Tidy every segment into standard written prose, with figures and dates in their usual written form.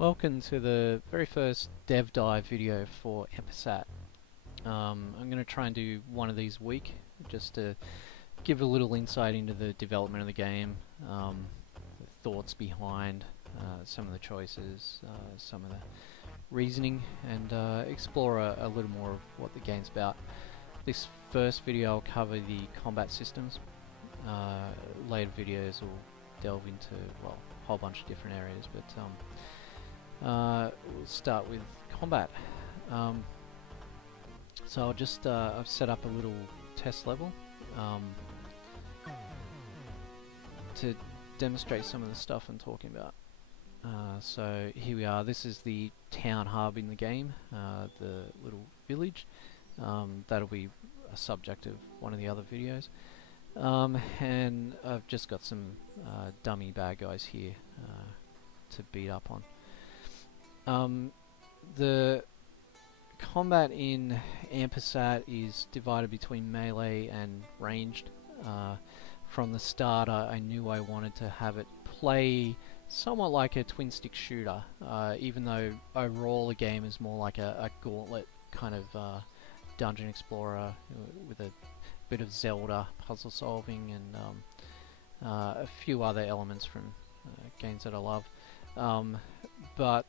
Welcome to the very first dev dive video for Ampersat. I'm going to try and do one of these a week just to give a little insight into the development of the game, the thoughts behind some of the choices, some of the reasoning, and explore a little more of what the game's about. This first video I'll cover the combat systems. Later videos will delve into, well, a whole bunch of different areas, but we'll start with combat. So I'll just I've set up a little test level to demonstrate some of the stuff I'm talking about. So here we are. This is the town hub in the game, the little village. That'll be a subject of one of the other videos. And I've just got some dummy bad guys here to beat up on. The combat in Ampersat is divided between melee and ranged. From the start I knew I wanted to have it play somewhat like a twin stick shooter, even though overall the game is more like a gauntlet kind of dungeon explorer with a bit of Zelda puzzle solving and a few other elements from games that I love. But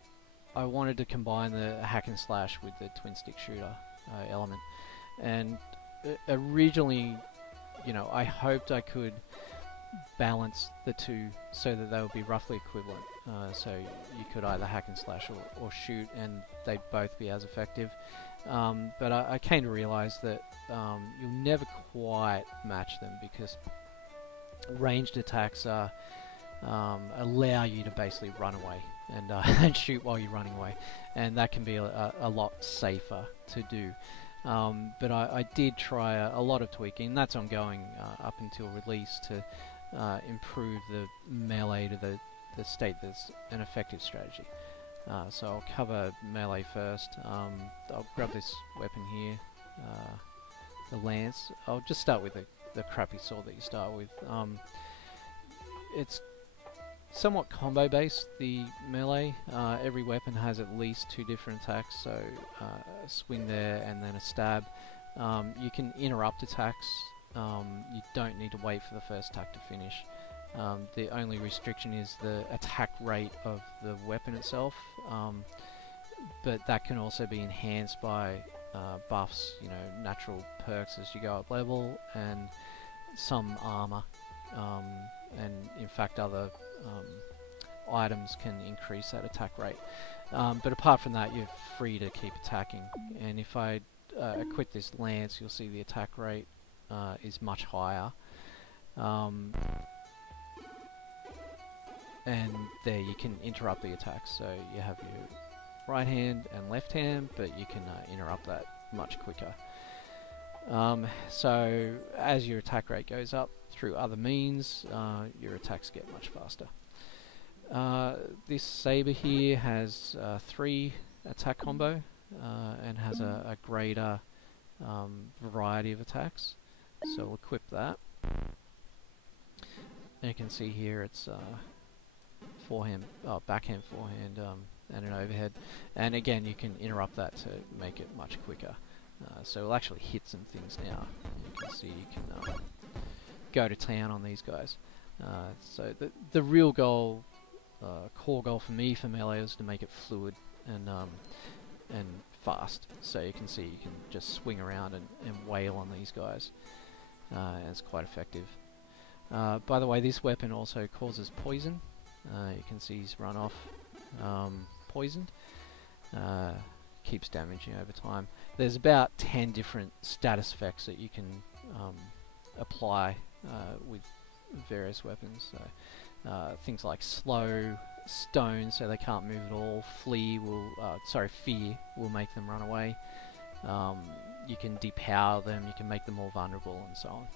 I wanted to combine the hack and slash with the twin stick shooter element, and originally, you know, I hoped I could balance the two so that they would be roughly equivalent. So you could either hack and slash or shoot, and they'd both be as effective. But I came to realize that you'll never quite match them, because ranged attacks allow you to basically run away and shoot while you're running away, and that can be a lot safer to do. But I did try a lot of tweaking, and that's ongoing up until release, to improve the melee to the state that's an effective strategy. So I'll cover melee first. I'll grab this weapon here, the lance. I'll just start with the crappy sword that you start with. It's somewhat combo based, the melee. Every weapon has at least two different attacks, so a swing there and then a stab. You can interrupt attacks. You don't need to wait for the first attack to finish. The only restriction is the attack rate of the weapon itself, but that can also be enhanced by buffs, you know, natural perks as you go up level, and some armor, and in fact other items can increase that attack rate. But apart from that, you're free to keep attacking, and if I equip this lance, you'll see the attack rate is much higher. And there you can interrupt the attacks, so you have your right hand and left hand, but you can interrupt that much quicker. So as your attack rate goes up through other means, your attacks get much faster. This saber here has 3 attack combo and has a greater variety of attacks, so we'll equip that. And you can see here it's forehand, backhand, forehand, and an overhead. And again, you can interrupt that to make it much quicker. So we'll actually hit some things now. You can see you can go to town on these guys. So the real goal, core goal for me for melee, is to make it fluid and fast. So you can see you can just swing around and wail on these guys. And it's quite effective. By the way, this weapon also causes poison. You can see he's run off poisoned. Keeps damaging over time. There's about 10 different status effects that you can apply with various weapons. So things like slow, stone, so they can't move at all. Fear will make them run away. You can depower them, you can make them more vulnerable, and so on.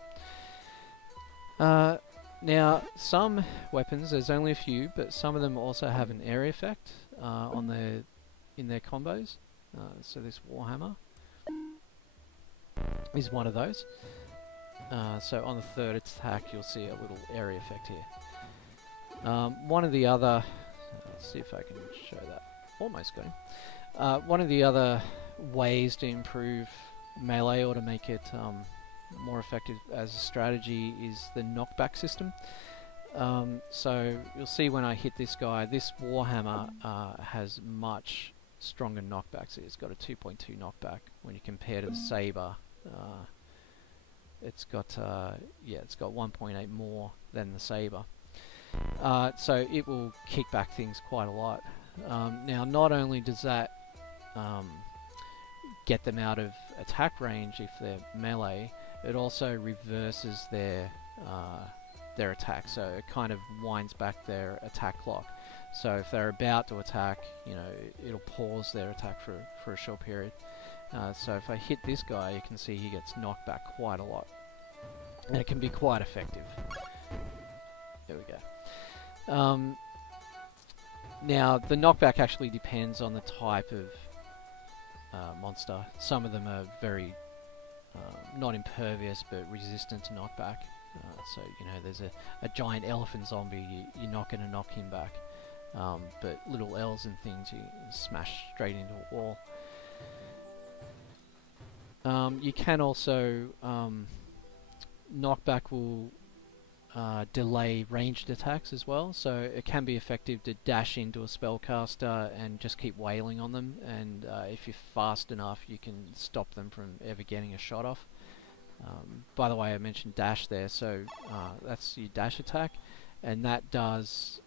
Now, some weapons, there's only a few, but some of them also have an area effect in their combos. So this Warhammer is one of those. So on the third attack, you'll see a little area effect here. One of the other Let's see if I can show that. Almost got him. One of the other ways to improve melee or to make it more effective as a strategy is the knockback system. So you'll see when I hit this guy, this Warhammer has much stronger knockbacks. It's got a 2.2 knockback when you compare to the Saber. It's got 1.8 more than the Saber. So it will kick back things quite a lot. Now, not only does that get them out of attack range if they're melee, it also reverses their attack. So it kind of winds back their attack clock. So if they're about to attack, it'll pause their attack for a short period. So if I hit this guy, you can see he gets knocked back quite a lot, and it can be quite effective. There we go. Now, the knockback actually depends on the type of monster. Some of them are very not impervious, but resistant to knockback. So, there's a giant elephant zombie, you're not going to knock him back. But little elves and things, you smash straight into a wall. You can also... knockback will delay ranged attacks as well, so it can be effective to dash into a spellcaster and just keep wailing on them, and if you're fast enough you can stop them from ever getting a shot off. By the way, I mentioned dash there, so that's your dash attack, and that does...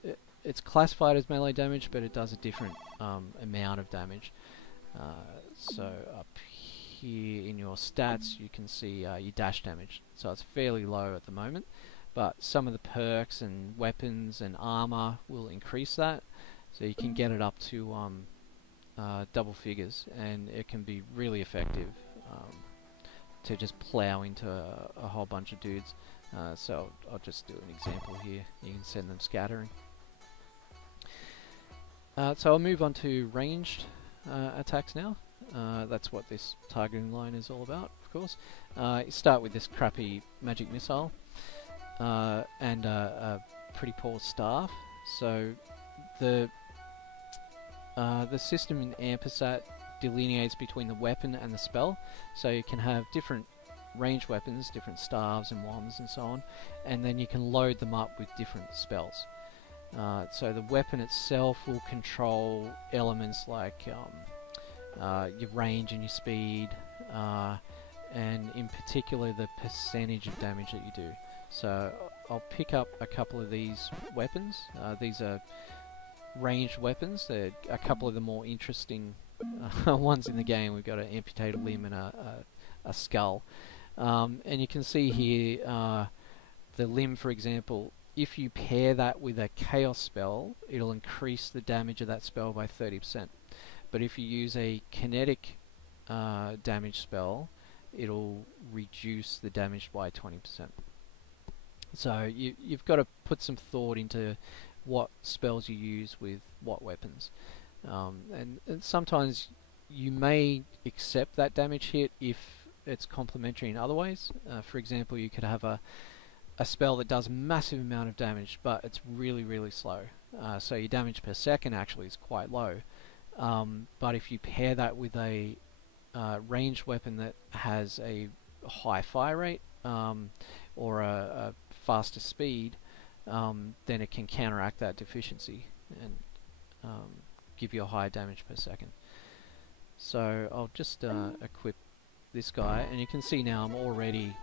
It's classified as melee damage, but it does a different amount of damage. So up here in your stats you can see your dash damage, so it's fairly low at the moment, but some of the perks and weapons and armor will increase that, so you can get it up to double figures, and it can be really effective to just plow into a whole bunch of dudes. So I'll just do an example here. You can send them scattering. So I'll move on to ranged attacks now. That's what this targeting line is all about, of course. You start with this crappy magic missile and a pretty poor staff. So the system in Ampersat delineates between the weapon and the spell, so you can have different ranged weapons, different staves and wands and so on, and then you can load them up with different spells. So the weapon itself will control elements like your range and your speed, and in particular the percentage of damage that you do. So I'll pick up a couple of these weapons. These are ranged weapons. They're a couple of the more interesting ones in the game. We've got an amputated limb and a skull. And you can see here the limb, for example. If you pair that with a chaos spell, it'll increase the damage of that spell by 30%. But if you use a kinetic damage spell, it'll reduce the damage by 20%. So you've got to put some thought into what spells you use with what weapons. And sometimes you may accept that damage hit if it's complementary in other ways. For example, you could have a spell that does a massive amount of damage, but it's really, really slow. So your damage per second actually is quite low. But if you pair that with a ranged weapon that has a high fire rate or a faster speed, then it can counteract that deficiency and give you a higher damage per second. So I'll just equip this guy, and you can see now I'm already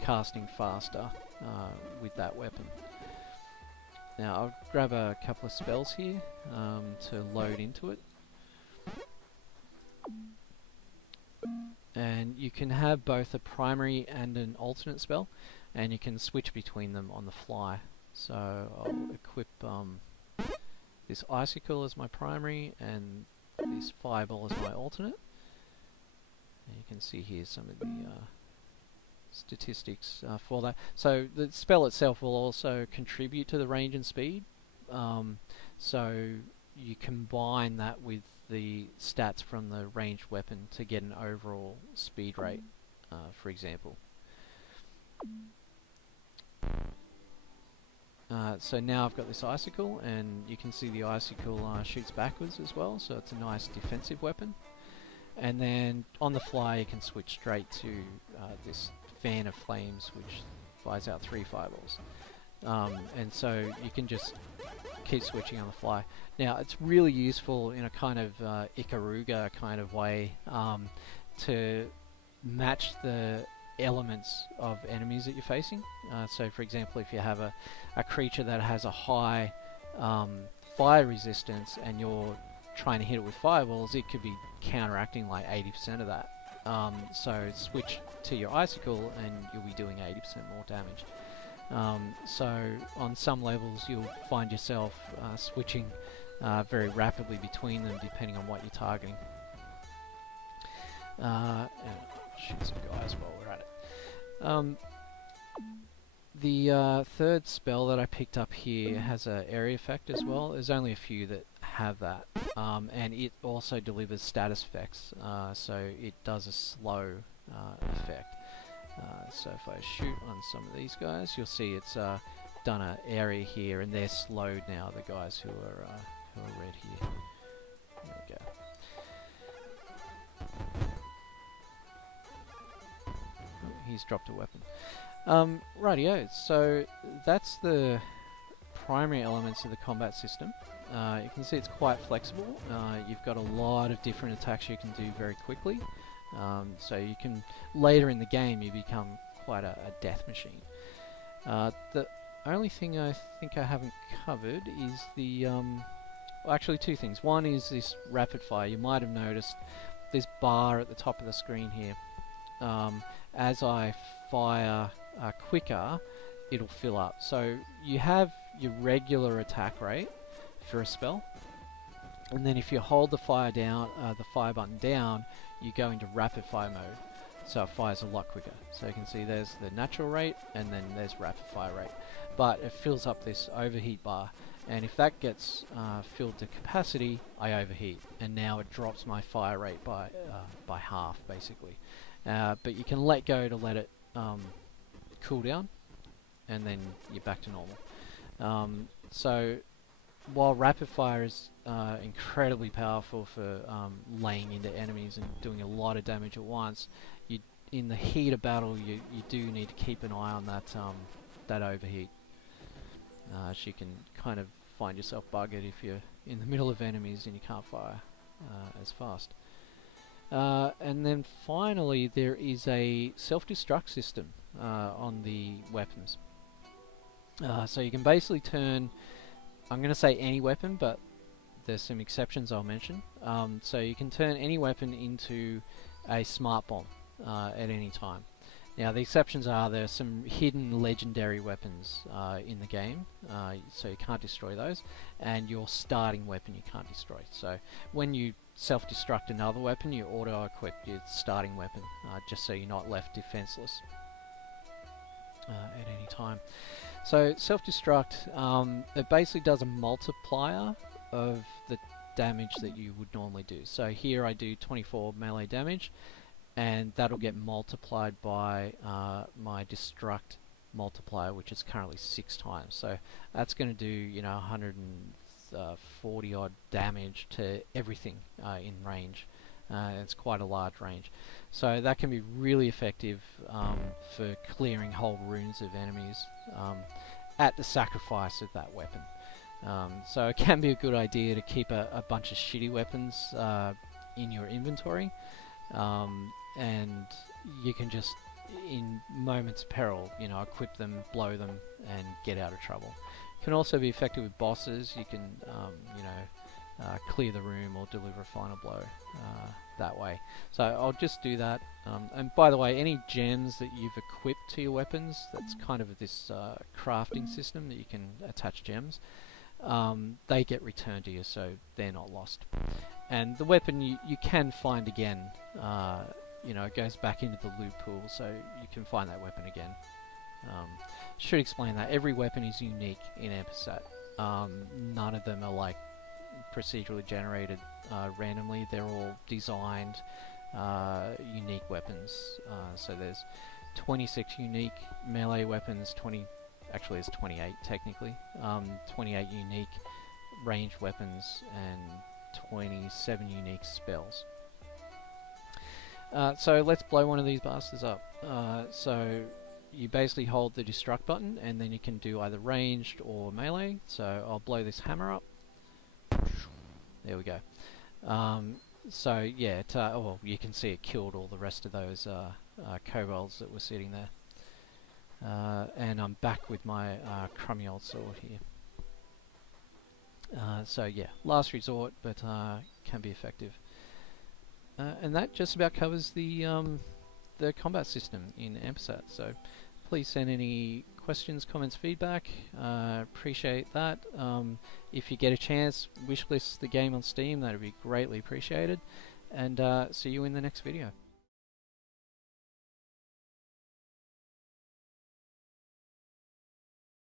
casting faster with that weapon. Now I'll grab a couple of spells here to load into it. And you can have both a primary and an alternate spell, and you can switch between them on the fly. So I'll equip this icicle as my primary and this fireball as my alternate. And you can see here some of the statistics for that. So the spell itself will also contribute to the range and speed. So you combine that with the stats from the ranged weapon to get an overall speed rate, for example. So now I've got this icicle, and you can see the icicle shoots backwards as well, so it's a nice defensive weapon. And then on the fly you can switch straight to this fan of flames, which fires out 3 fireballs. And so you can just keep switching on the fly. Now it's really useful in a kind of Ikaruga kind of way to match the elements of enemies that you're facing. So for example, if you have a creature that has a high fire resistance and you're trying to hit it with fireballs, it could be counteracting like 80% of that. So switch to your icicle and you'll be doing 80% more damage. So on some levels you'll find yourself switching very rapidly between them depending on what you're targeting. And shoot some guys while we're at it. The third spell that I picked up here has an area effect as well. There's only a few that have that, and it also delivers status effects, so it does a slow effect. So if I shoot on some of these guys, you'll see it's done an area here, and they're slowed now, the guys who are red here. There we go. He's dropped a weapon. Rightio, so that's the primary elements of the combat system. You can see it's quite flexible. You've got a lot of different attacks you can do very quickly. So you can, later in the game, you become quite a death machine. The only thing I think I haven't covered is the, well, actually 2 things. One is this rapid fire. You might have noticed this bar at the top of the screen here. As I fire quicker, it'll fill up. So you have your regular attack rate for a spell, and then if you hold the fire button down, you go into rapid fire mode. So it fires a lot quicker. So you can see there's the natural rate, and then there's rapid fire rate. But it fills up this overheat bar, and if that gets filled to capacity, I overheat, and now it drops my fire rate by half, basically. But you can let go to let it cool down, and then you're back to normal. So while rapid fire is incredibly powerful for laying into enemies and doing a lot of damage at once, in the heat of battle you do need to keep an eye on that overheat. So you can kind of find yourself buggered if you're in the middle of enemies and you can't fire as fast. And then finally there is a self-destruct system on the weapons. So you can basically turn, I'm going to say any weapon, but there's some exceptions I'll mention. So you can turn any weapon into a smart bomb at any time. Now the exceptions are there are some hidden legendary weapons in the game, so you can't destroy those, and your starting weapon you can't destroy. So when you self-destruct another weapon, you auto-equip your starting weapon, just so you're not left defenseless at any time. So self-destruct, it basically does a multiplier of the damage that you would normally do. So here I do 24 melee damage, and that'll get multiplied by my destruct multiplier, which is currently 6 times. So that's going to do, you know, 140 odd damage to everything in range. It's quite a large range, so that can be really effective for clearing whole runes of enemies at the sacrifice of that weapon. So it can be a good idea to keep a bunch of shitty weapons in your inventory, and you can just, in moments of peril, you know, equip them, blow them, and get out of trouble. It can also be effective with bosses. You can, you know, clear the room or deliver a final blow that way. So I'll just do that. And by the way, any gems that you've equipped to your weapons, that's kind of this crafting system that you can attach gems, they get returned to you, so they're not lost. And the weapon you can find again, you know, it goes back into the loot pool, so you can find that weapon again. Should explain that every weapon is unique in Ampersat. None of them are like procedurally generated randomly. They're all designed unique weapons. So there's 26 unique melee weapons, 28 actually there's 28 technically, 28 unique ranged weapons and 27 unique spells. So let's blow one of these bastards up. So you basically hold the destruct button and then you can do either ranged or melee. So I'll blow this hammer up. There we go. So yeah, well, you can see it killed all the rest of those kobolds that were sitting there. And I'm back with my crummy old sword here. So yeah, last resort, but can be effective. And that just about covers the combat system in Ampersat. So please send any questions, comments, feedback. Appreciate that. If you get a chance, wishlist the game on Steam. That would be greatly appreciated. And see you in the next video.